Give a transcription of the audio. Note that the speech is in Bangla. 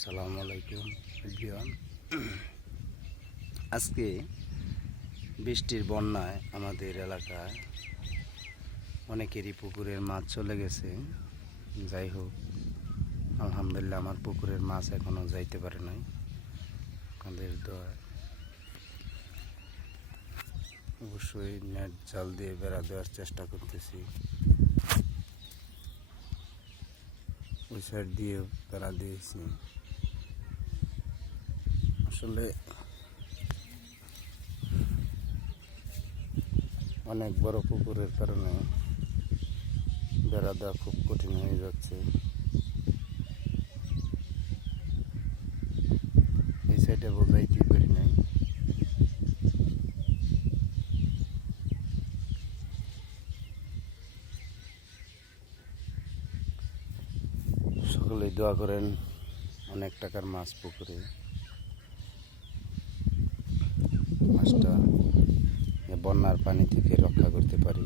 আসসালামু আলাইকুম এভরিওয়ান। আজকে বৃষ্টির বন্যায় আমাদের এলাকায় অনেকেরই পুকুরের মাছ চলে গেছে। যাই হোক, আলহামদুলিল্লাহ আমার পুকুরের মাছ এখনও যাইতে পারে নাই। আমাদের দোয়া, অবশ্যই নেট জাল দিয়ে বেড়া দেওয়ার চেষ্টা করতেছি। ওই সাইড দিয়ে বেড়া দিয়েছি। আসলে অনেক বড় পুকুরের কারণে বেড়া দেওয়া খুব কঠিন হয়ে যাচ্ছে। এই সাইডে বোঝাইতেই পারি নাই। সকলেই দোয়া করেন অনেক টাকার মাছ পুকুরে, মাছটা বন্যার পানি থেকে রক্ষা করতে পারি।